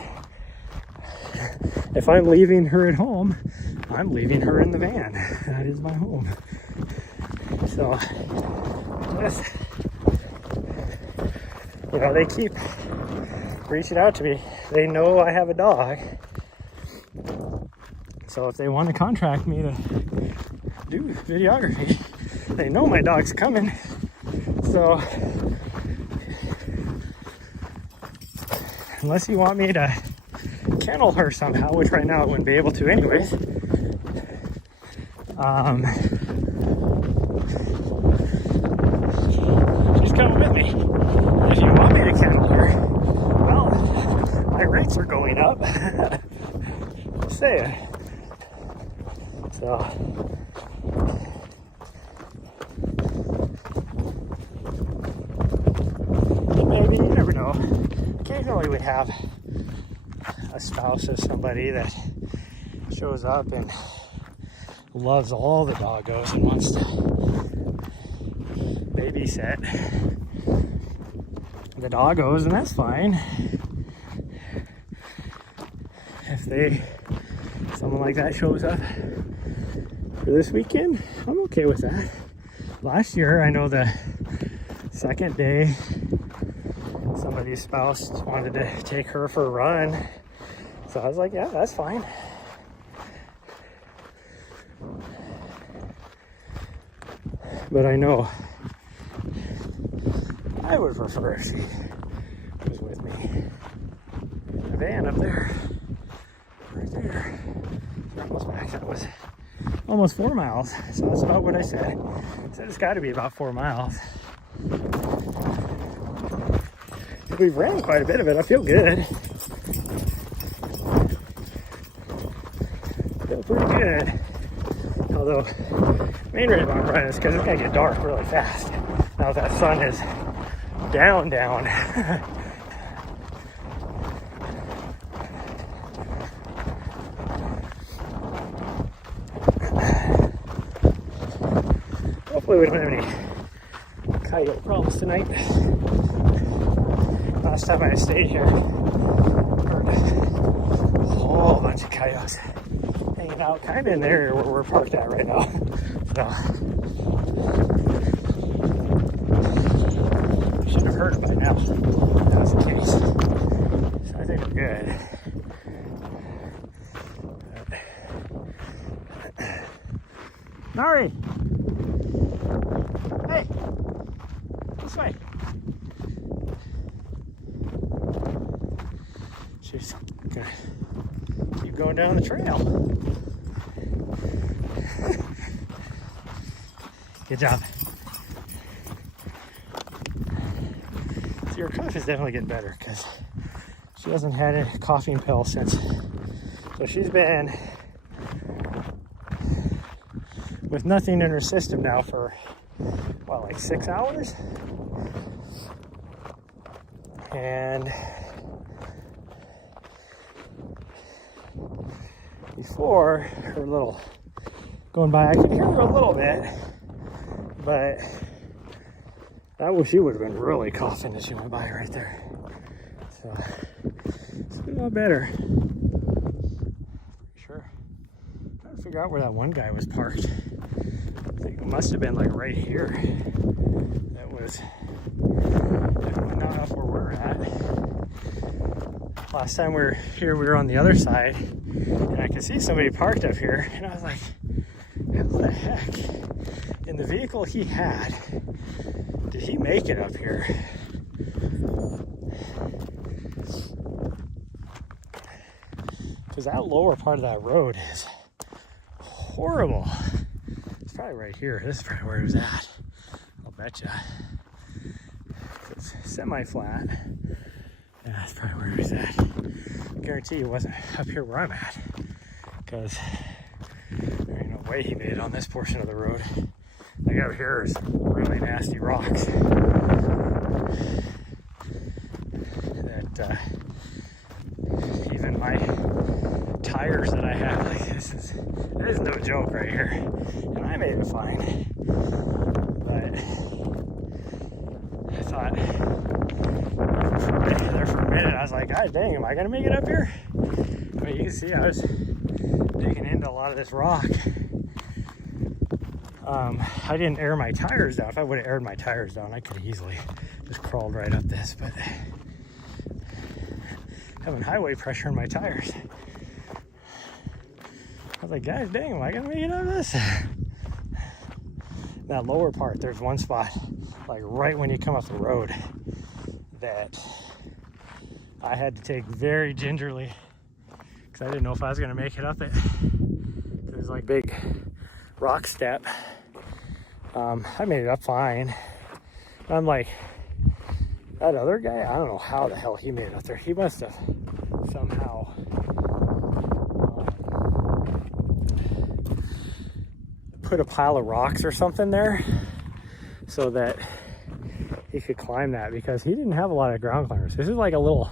if I'm leaving her at home, I'm leaving her in the van. That is my home. So, just, you know, they keep reaching out to me. They know I have a dog. So if they want to contract me to do videography, they know my dog's coming. So unless you want me to kennel her somehow, which right now I wouldn't be able to anyways, she's coming with me. If you want me to kennel her, well, my rates are going up. Just saying. So, maybe, you never know. Occasionally we have a spouse or somebody that shows up and loves all the doggos and wants to babysit the doggos, and that's fine. If someone like that shows up for this weekend, I'm okay with that. Last year, I know the second day, somebody's spouse wanted to take her for a run. So I was like, yeah, that's fine. But I know I would prefer if she was with me. The van up there, right there. Almost back. That was almost 4 miles. So that's about what I said. I said it's got to be about 4 miles. We've ran quite a bit of it. I feel good. Feel pretty good. Although, main reason I'm running is because it's going to get dark really fast. Now that sun is down. Hopefully we don't have any coyote problems tonight. Last time I stayed here, heard a whole bunch of coyotes hanging out kind of in the area where we're parked at right now. So, I should have heard it by now. If that was the case. So I think we're good. Nari! Hey! This way. She's gonna keep going down the trail. Good job. So your cough is definitely getting better because she hasn't had a coughing pill since. So she's been with nothing in her system now for, what, like 6 hours? And before, her little going by, I could hear her a little bit, but she would have been really coughing as she went by right there. So it's a lot better. Pretty sure. I'm trying to figure out where that one guy was parked. I think it must have been like right here. That was definitely not up where we're at. Last time we were here, we were on the other side, and I could see somebody parked up here, and I was like, how the heck, in the vehicle he had, did he make it up here? Because that lower part of that road is horrible. It's probably right here. This is probably where he was at. I'll bet you. It's semi-flat. Yeah, that's probably where he was at. I guarantee he wasn't up here where I'm at, because there ain't no way he made it on this portion of the road. Like out here is really nasty rocks that even my tires that I have, like this is no joke right here, and I made it fine. But I thought God dang, am I gonna make it up here? I mean, you can see I was digging into a lot of this rock. I didn't air my tires down. If I would have aired my tires down, I could have easily just crawled right up this, but having highway pressure in my tires. I was like, guys, dang, am I gonna make it out of this? That lower part, there's one spot, like right when you come off the road, that I had to take very gingerly because I didn't know if I was gonna make it up it. There's like big rock step. I made it up fine. I'm like, that other guy, I don't know how the hell he made it up there. He must have somehow put a pile of rocks or something there so that he could climb that, because he didn't have a lot of ground climbers. This is like a little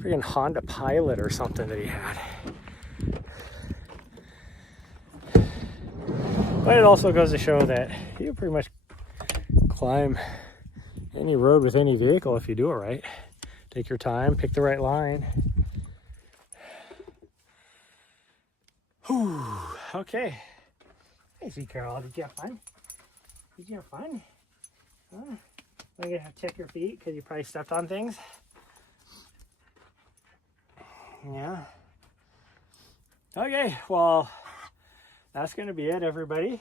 freaking Honda Pilot or something that he had. But it also goes to show that you can pretty much climb any road with any vehicle if you do it right. Take your time, pick the right line. Whew, okay. Hey, sweet Carol, did you have fun? Did you have fun? Huh? I'm gonna have to check your feet because you probably stepped on things. Yeah. Okay, well, that's going to be it, everybody.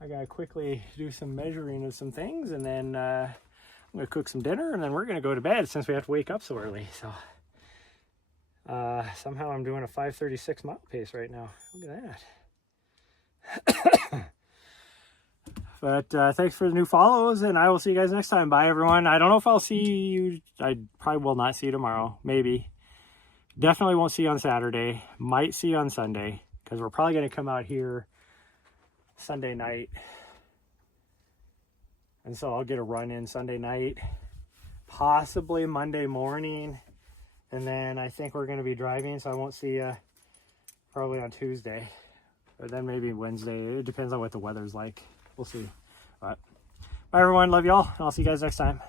I got to quickly do some measuring of some things, and then I'm going to cook some dinner, and then we're going to go to bed since we have to wake up so early. So somehow I'm doing a 5:36 mile pace right now. Look at that. But thanks for the new follows, and I will see you guys next time. Bye, everyone. I don't know if I'll see you. I probably will not see you tomorrow. Maybe. Definitely won't see you on Saturday. Might see you on Sunday, because we're probably going to come out here Sunday night. And so I'll get a run in Sunday night, possibly Monday morning. And then I think we're going to be driving, so I won't see you probably on Tuesday. Or then maybe Wednesday. It depends on what the weather's like. We'll see. But bye, everyone. Love y'all. And I'll see you guys next time.